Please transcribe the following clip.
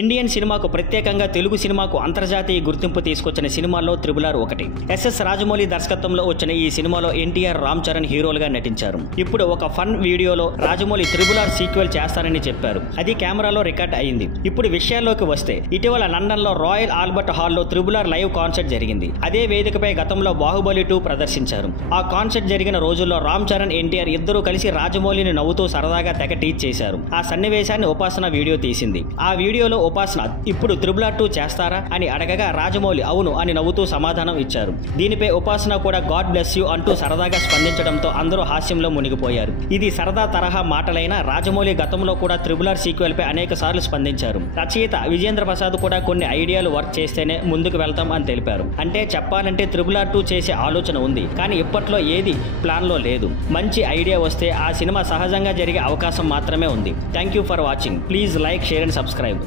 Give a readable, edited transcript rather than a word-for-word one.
Indian సినిమాకు ప్రత్యేకంగా తెలుగు సినిమాకు అంతర్జాతీయ గుర్తింపు తీసుకొచ్చిన సినిమాల్లో త్రిబుల్ ఆర్ ఒకటి. ఎస్ఎస్ రాజమౌళి దర్శకత్వంలో వచ్చిన ఈ సినిమాలో ఎన్టీఆర్, రామ్ చరణ్ హీరోలుగా నటించారు. ఇప్పుడు ఒక ఫన్ వీడియోలో రాజమౌళి త్రిబుల్ ఆర్ సీక్వెల్ చేస్తారని చెప్పారు. అది కెమెరాలో రికార్డ్ అయింది. ఇప్పుడు విషయాల్లోకి వస్తే ఇటీవల లండన్ లో రాయల్ ఆల్బర్ట్ హాల్లో త్రిబుల్ ఆర్ లైవ్ కాన్సర్ట్ జరిగింది. అదే వేదికపై గతంలో బాహుబలి 2 ప్రదర్శించారు. ఆ కాన్సర్ట్ జరిగిన రోజుల్లో రామ్ చరణ్, ఎన్టీఆర్ ఇద్దరూ కలిసి రాజమౌళిని నవ్వుతూ సరదాగా తెగ టీచ్ చేశారు. ఆ సన్నివేశాన్ని ఉపాసన వీడియో తీసింది. ఆ వీడియోలో ఉపాసన ఇప్పుడు త్రిబుల్ ఆర్ 2 చేస్తారా అని అడగగా రాజమౌళి అవును అని నవ్వుతూ సమాధానం ఇచ్చారు. దీనిపై ఉపాసన కూడా గాడ్ బ్లెస్ యూ అంటూ సరదాగా స్పందించడంతో అందరూ హాస్యంలో మునిగిపోయారు. ఇది సరదా తరహా మాటలైన రాజమౌళి గతంలో కూడా త్రిబుల్ ఆర్ సీక్వెల్ పై అనేక సార్లు స్పందించారు. రచయిత విజేంద్ర ప్రసాద్ కూడా కొన్ని ఐడియాలు వర్క్ చేస్తేనే ముందుకు వెళ్తాం అని తెలిపారు. అంటే చెప్పాలంటే త్రిబుల్ ఆర్ 2 చేసే ఆలోచన ఉంది, కానీ ఇప్పట్లో ఏది ప్లాన్ లో లేదు. మంచి ఐడియా వస్తే ఆ సినిమా సహజంగా జరిగే అవకాశం మాత్రమే ఉంది. Thank you for watching. Please like, share and subscribe.